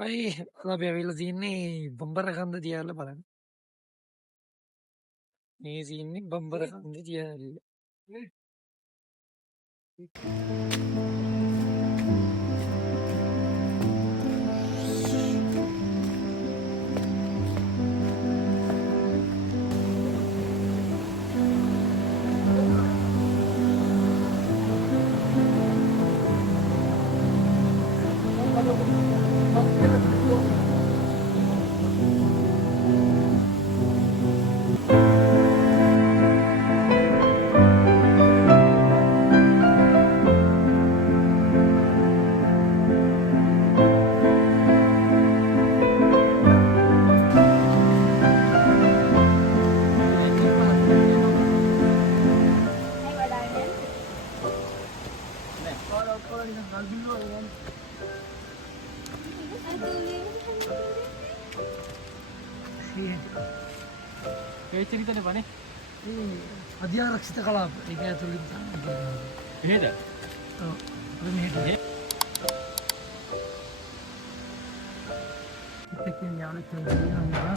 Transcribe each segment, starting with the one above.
ආයි අද අපි ඇවිල්ලා තින්නේ බම්බර කන්ද තියාලා බලන්න. මේ තින්නේ බම්බර කන්ද තියාලා. cerita apa nih? අධ්‍යාරක්ෂිත කලාප ඒක ඇතුළින් තමයි. එහෙද? ඔව්. මෙහෙට. ඉතින් යාළුවෝ කියනවා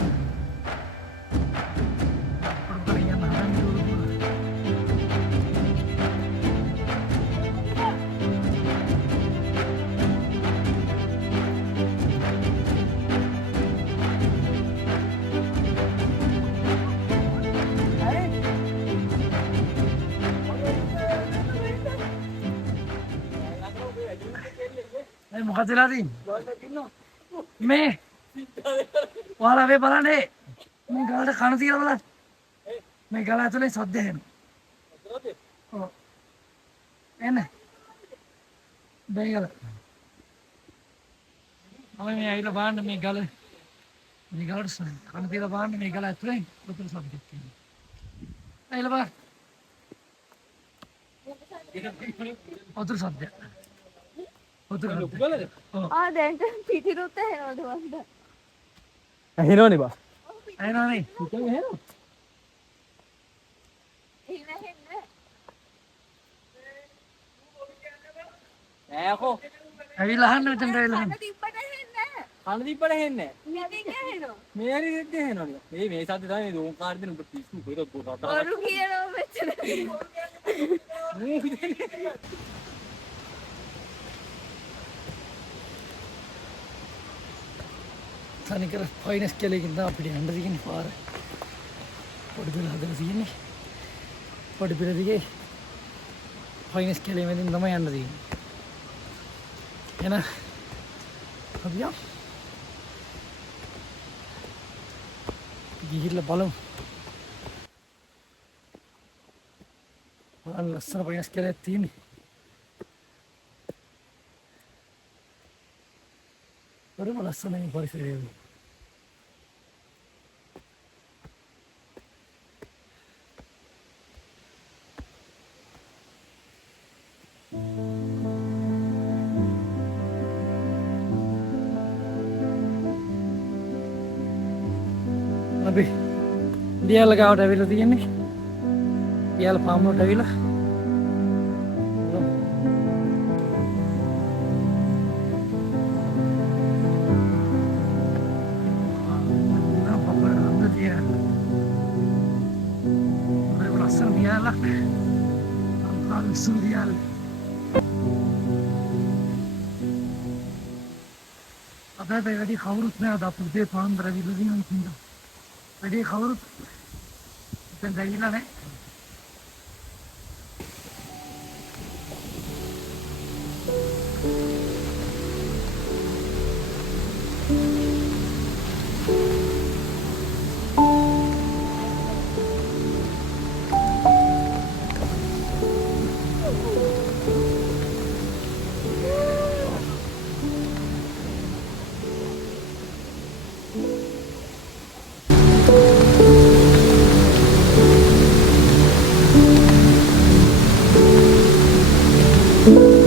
මොකද වෙලා තින්නේ? මේ ඔයාලා මේ බලන්නේ මේ ගලට කන තියලා බලන්න. මේ ගල ඇතුලේ සද්ද එනවා. ඔව්. එන්නේ. බයිගල. මේ ඇවිල්ලා බලන්න මේ ගල. මේ ගලට කන තියලා බලන්න මේ ගල ඇතුලේ උතුරු සද්දයක් එනවා. ඇවිල්ලා බලන්න. උතුරු සද්දයක්. දැන් පිටිරුත් ඇහෙනවද වන්ද? ඇහෙනවනේ බා. ඇහෙනවනේ. හිතේ ඇහෙනව. එහෙම ඇහෙන්නේ නෑකෝ. ඇවිල්ලා අහන්න මෙතනට ඇවිල්ලා අහන්න. තිබ්බට ඇහෙන්නේ නැහැ. කන දීප්පට ඇහෙන්නේ නෑ. ඉතින් ඇහෙනවා. මේ හරි දෙද්ද ඇහෙනවනේ. මේ සද්ද තමයි මේ දෝංකාර දෙන උඹ පිස්සු කොහෙද පොරට. බරු කියනවා මෙච්චර. තනිකර ෆයිනස් කෙලකින් තමයි අපිට යන්න තියෙන්නේ පාර. පොඩි පිළ හදලා තියෙන්නේ. පොඩි පිළ දිගේ ෆයිනස් කෙලෙ මැදින් තමයි යන්න තියෙන්නේ. එන අපි යමු. ගිහිල්ලා බලමු. බලන්න ලස්සන ෆයිනස් කෙලයක් තියෙන්නේ. බරම ලස්සන මේ පරිසරය. අපි දියාල ගාවට ඇවිල්ලා තියෙන්නේ. දියාල ෆාම් වලට ඇවිල්ලා. ලස්සන දියාලක්. ලස්සන දියාල. අද වැඩි කවුරුත් නෑ. අද අපේ පාන්දර ඇවිල්ලා තියෙනවා. වැඩි කවුරුත් දැන් දැවිලා නෑ. නැහැ.